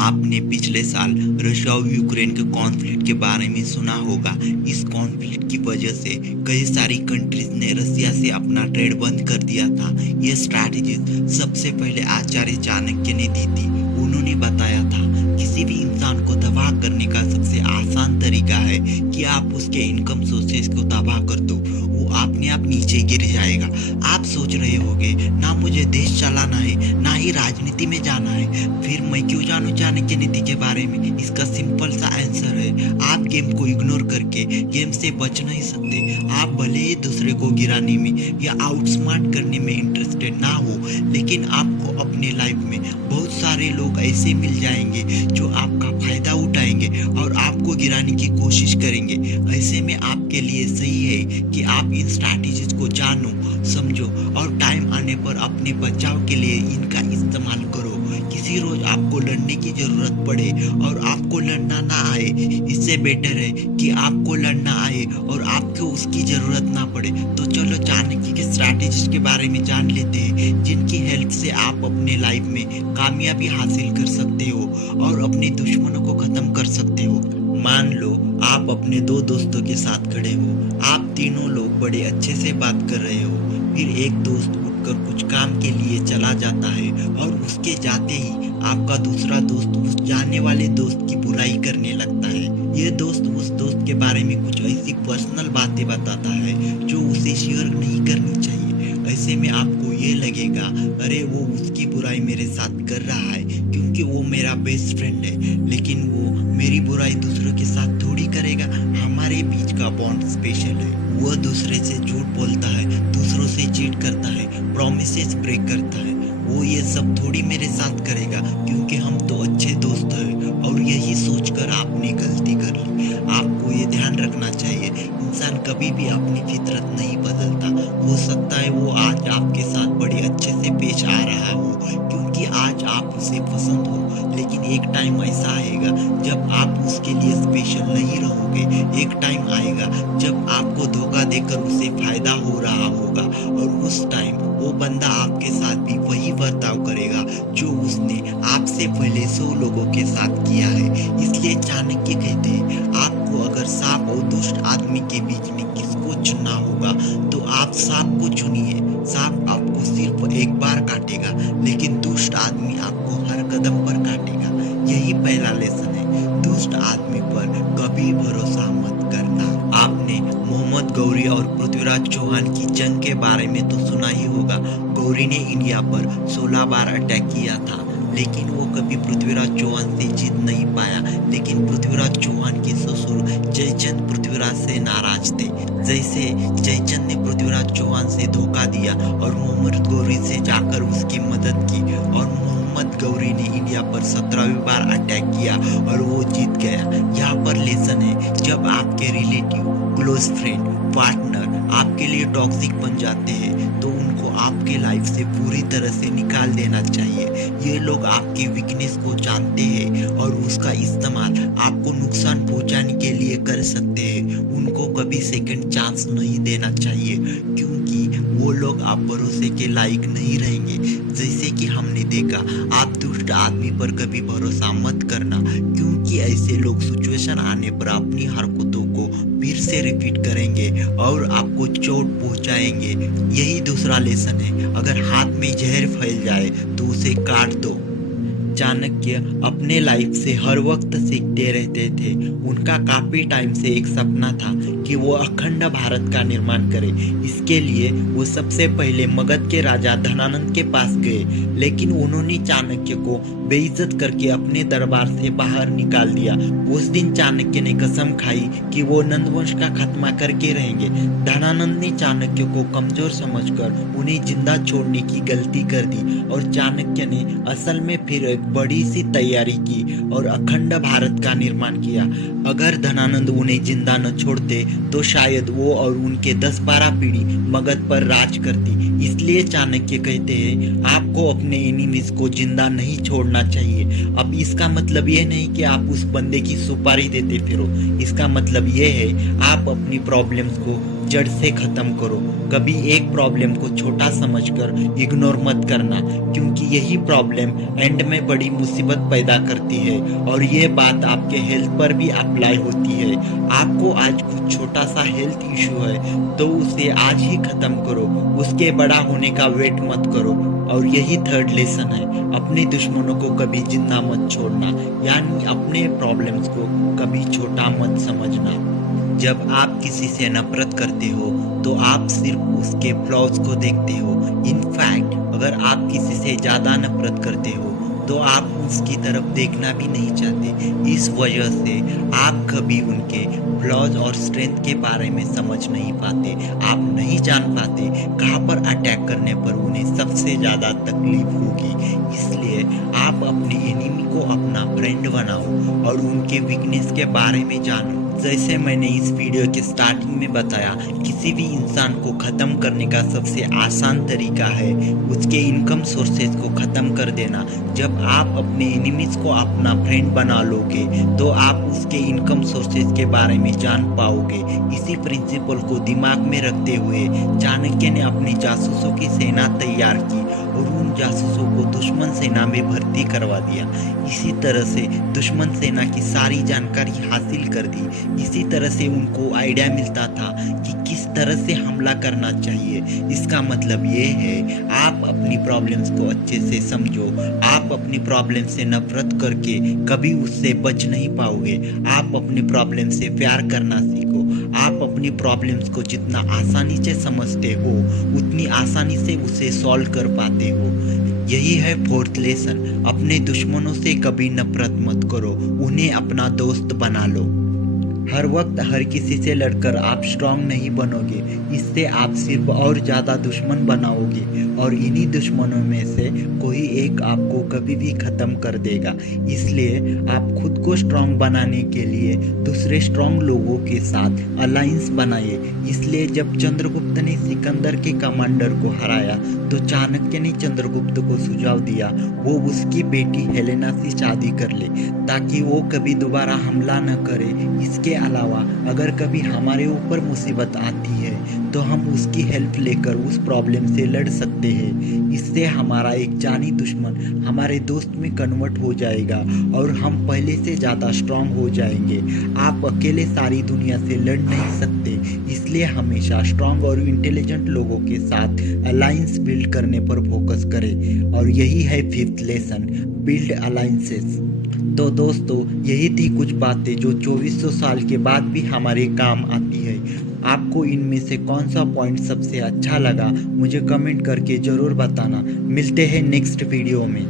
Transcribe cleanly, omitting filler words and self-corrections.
आपने पिछले साल रशिया और यूक्रेन के कॉन्फ्लिक्ट के बारे में सुना होगा। इस कॉन्फ्लिक्ट की वजह से कई सारी कंट्रीज ने रशिया से अपना ट्रेड बंद कर दिया था। ये स्ट्रैटेजी सबसे पहले आचार्य चाणक्य ने दी थी। उन्होंने बताया था किसी भी इंसान को तबाह करने का सबसे आसान तरीका है कि आप उसके इनकम सोर्सेज को तबाह कर दो, वो अपने आप नीचे गिर जाएगा। आप सोच रहे होंगे ना मुझे देश चलाना है ना ही राजनीति में जाना है, फिर मैं क्यों जानूं चाणक्य नीति के बारे में। इसका सिंपल सा आंसर है, आप गेम को इग्नोर करके गेम से बच नहीं सकते। आप भले ही दूसरे को गिराने में या आउटस्मार्ट करने में इंटरेस्टेड ना हो, लेकिन आपको अपने लाइफ में बहुत सारे लोग ऐसे मिल जाएंगे जो आपका फायदा उठाएंगे और आपको गिराने की कोशिश करेंगे। ऐसे में आपके लिए सही है कि आप इन स्ट्रैटेजीज को जानो, समझो और टाइम आने पर अपने बचाव के लिए इनका इस्तेमाल करो। किसी रोज आपको लड़ने की जरूरत पड़े और आपको लड़ना ना आए, इससे बेटर है कि आपको लड़ना आए और आपको उसकी जरूरत ना पड़े। तो चलो चाणक्य के स्ट्रैटेजीज के बारे में जान लेते हैं, जिनकी हेल्प से आप अपने लाइफ में कामयाबी हासिल कर सकते हो और अपने दुश्मनों को खत्म कर सकते हो। मान लो आप अपने दो दोस्तों के साथ खड़े हो, आप तीनों लोग बड़े अच्छे से बात कर रहे हो, फिर एक दोस्त उठकर कुछ काम के लिए चला जाता है और उसके जाते ही आपका दूसरा दोस्त उस जाने वाले दोस्त की बुराई करने लगता है। ये दोस्त उस दोस्त के बारे में कुछ ऐसी पर्सनल बातें बताता है जो उसे शेयर नहीं करनी चाहिए। ऐसे में आपको ये लगेगा अरे वो उसकी बुराई मेरे साथ कर रहा है क्योंकि वो मेरा बेस्ट फ्रेंड है, लेकिन वो मेरी बुराई दूसरों के साथ थोड़ी करेगा। हमारे बीच का बॉन्ड स्पेशल है। वो दूसरे से झूठ बोलता है, दूसरों से चीट करता है, प्रॉमिसेस ब्रेक करता है, वो ये सब थोड़ी मेरे साथ करेगा क्योंकि हम तो अच्छे दोस्त हैं। और यही सोचकर आपने गलती कर ली। आपको ये ध्यान रखना चाहिए, इंसान कभी भी अपनी फितरत नहीं बदलता। हो सकता है वो आज आपके साथ बड़े अच्छे से पेश आ रहा हो क्योंकि आज आप उसे पसंद हो, लेकिन एक टाइम ऐसा आएगा जब आप उसके लिए स्पेशल नहीं रहोगे। एक टाइम आएगा जब आपको धोखा देकर उसे फायदा हो रहा होगा और उस टाइम वो बंदा आपके साथ भी वही बर्ताव करेगा जो उसने आपसे पहले 100 लोगों के साथ किया है। इसलिए चाणक्य कहते हैं आपको अगर सांप और दुष्ट आदमी के बीच में किसको चुनना होगा तो आप सांप को चुनिए। सांप आपको सिर्फ एक बार काटेगा, लेकिन दुष्ट आदमी आपको हर कदम पर काटेगा। यही पहला लेसन है, दुष्ट आदमी पर कभी भरोसा मत करना। आपने मोहम्मद गौरी और पृथ्वीराज चौहान की जंग के बारे में तो सुना ही होगा। गौरी ने इंडिया पर 16 बार अटैक किया था, लेकिन वो कभी पृथ्वीराज चौहान से जीत नहीं पाया। लेकिन पृथ्वीराज चौहान के ससुर जयचंद पृथ्वीराज से नाराज थे। जैसे जयचंद ने पृथ्वीराज चौहान से धोखा दिया और मोहम्मद गौरी से जाकर उसकी मदद की और मोहम्मद गौरी ने इंडिया पर 17वीं बार अटैक किया और वो जीत गया। यहाँ पर लेसन है, जब आपके रिलेटिव, क्लोज फ्रेंड, पार्टनर आपके लिए टॉक्सिक बन जाते हैं तो उनको आपके लाइफ से पूरी तरह से निकाल देना चाहिए। ये लोग आपके वीकनेस को जानते हैं और उसका इस्तेमाल आपको नुकसान पहुंचाने के लिए कर सकते हैं। उनको कभी सेकंड चांस नहीं देना चाहिए क्योंकि वो लोग आप भरोसे के लायक नहीं रहेंगे। जैसे कि हमने देखा, आप दुष्ट आदमी पर कभी भरोसा मत करना क्योंकि ऐसे लोग सिचुएशन आने पर अपनी हरकतों को फिर से रिपीट करेंगे और आपको चोट पहुंचाएंगे। यही दूसरा लेसन है, अगर हाथ में जहर फैल जाए तो उसे काट दो। चाणक्य अपने लाइफ से हर वक्त सीखते रहते थे। उनका काफी टाइम से एक सपना था कि वो अखंड भारत का निर्माण करे। इसके लिए वो सबसे पहले मगध के राजा धनानंद के पास गए, लेकिन उन्होंने चाणक्य को बेइज्जत करके अपने दरबार से बाहर निकाल दिया। उस दिन चाणक्य ने कसम खाई कि वो नंदवंश का खात्मा करके रहेंगे। धनानंद ने चाणक्य को कमजोर समझकर उन्हें जिंदा छोड़ने की गलती कर दी और चाणक्य ने असल में फिर एक बड़ी सी तैयारी की और अखंड भारत का निर्माण किया। अगर धनानंद उन्हें जिंदा न छोड़ते तो शायद वो और उनके 10-12 पीढ़ी मगध पर राज करती। इसलिए चाणक्य कहते हैं आपको अपने एनिमीज को जिंदा नहीं छोड़ना चाहिए। अब इसका मतलब ये नहीं कि आप उस बंदे की सुपारी देते फिरो। इसका मतलब ये है आप अपनी प्रॉब्लम्स को जड़ से खत्म करो। कभी एक प्रॉब्लम को छोटा समझकर इग्नोर मत करना, क्योंकि यही प्रॉब्लम एंड में बड़ी मुसीबत पैदा करती है। और ये बात आपके हेल्थ पर भी अप्लाई होती है। आपको आज कुछ छोटा सा हेल्थ इशू है तो उसे आज ही खत्म करो, उसके बड़ा होने का वेट मत करो। और यही थर्ड लेसन है, अपने दुश्मनों को कभी जिंदा मत छोड़ना, यानी अपने प्रॉब्लम्स को कभी छोटा मत समझना। जब आप किसी से नफरत करते हो तो आप सिर्फ उसके फ्लॉज को देखते हो। इनफैक्ट अगर आप किसी से ज़्यादा नफरत करते हो तो आप उसकी तरफ देखना भी नहीं चाहते। इस वजह से आप कभी उनके फ्लॉज और स्ट्रेंथ के बारे में समझ नहीं पाते। आप नहीं जान पाते कहाँ पर अटैक करने पर उन्हें सबसे ज़्यादा तकलीफ होगी। इसलिए आप अपने एनिमी को अपना फ्रेंड बनाओ और उनके वीकनेस के बारे में जानो। जैसे मैंने इस वीडियो के स्टार्टिंग में बताया, किसी भी इंसान को ख़त्म करने का सबसे आसान तरीका है उसके इनकम सोर्सेज को ख़त्म कर देना। जब आप अपने एनिमीज को अपना फ्रेंड बना लोगे तो आप उसके इनकम सोर्सेज के बारे में जान पाओगे। इसी प्रिंसिपल को दिमाग में रखते हुए चाणक्य ने अपनी जासूसों की सेना तैयार की और उन जासूसों को दुश्मन सेना में भर्ती करवा दिया। इसी तरह से दुश्मन सेना की सारी जानकारी हासिल कर दी। इसी तरह से उनको आइडिया मिलता था कि किस तरह से हमला करना चाहिए। इसका मतलब ये है, आप अपनी प्रॉब्लम्स को अच्छे से समझो। आप अपनी प्रॉब्लम से नफरत करके कभी उससे बच नहीं पाओगे। आप अपनी प्रॉब्लम से प्यार करना सीखो। आप अपनी प्रॉब्लम्स को जितना आसानी से समझते हो उतनी आसानी से उसे सॉल्व कर पाते हो। यही है फोर्थ लेसन, अपने दुश्मनों से कभी नफरत मत करो, उन्हें अपना दोस्त बना लो। हर वक्त हर किसी से लड़कर आप स्ट्रांग नहीं बनोगे, इससे आप सिर्फ और ज़्यादा दुश्मन बनाओगे और इन्हीं दुश्मनों में से कोई एक आपको कभी भी ख़त्म कर देगा। इसलिए आप खुद को स्ट्रांग बनाने के लिए दूसरे स्ट्रांग लोगों के साथ अलायंस बनाइए। इसलिए जब चंद्रगुप्त ने सिकंदर के कमांडर को हराया तो चाणक्य ने चंद्रगुप्त को सुझाव दिया वो उसकी बेटी हेलेना से शादी कर ले ताकि वो कभी दोबारा हमला न करे। इसके अलावा अगर कभी हमारे ऊपर मुसीबत आती है तो हम उसकी हेल्प लेकर उस प्रॉब्लम से लड़ सकते हैं। इससे हमारा एक जानी दुश्मन हमारे दोस्त में कन्वर्ट हो जाएगा और हम पहले से ज़्यादा स्ट्रांग हो जाएंगे। आप अकेले सारी दुनिया से लड़ नहीं सकते, इसलिए हमेशा स्ट्रांग और इंटेलिजेंट लोगों के साथ अलायंस बिल्ड करने पर फोकस करें। और यही है फिफ्थ लेसन, बिल्ड अलायंसेस। तो दोस्तों, यही थी कुछ बातें जो 2400 साल के बाद भी हमारे काम आती है। आपको इनमें से कौन सा पॉइंट सबसे अच्छा लगा मुझे कमेंट करके ज़रूर बताना। मिलते हैं नेक्स्ट वीडियो में।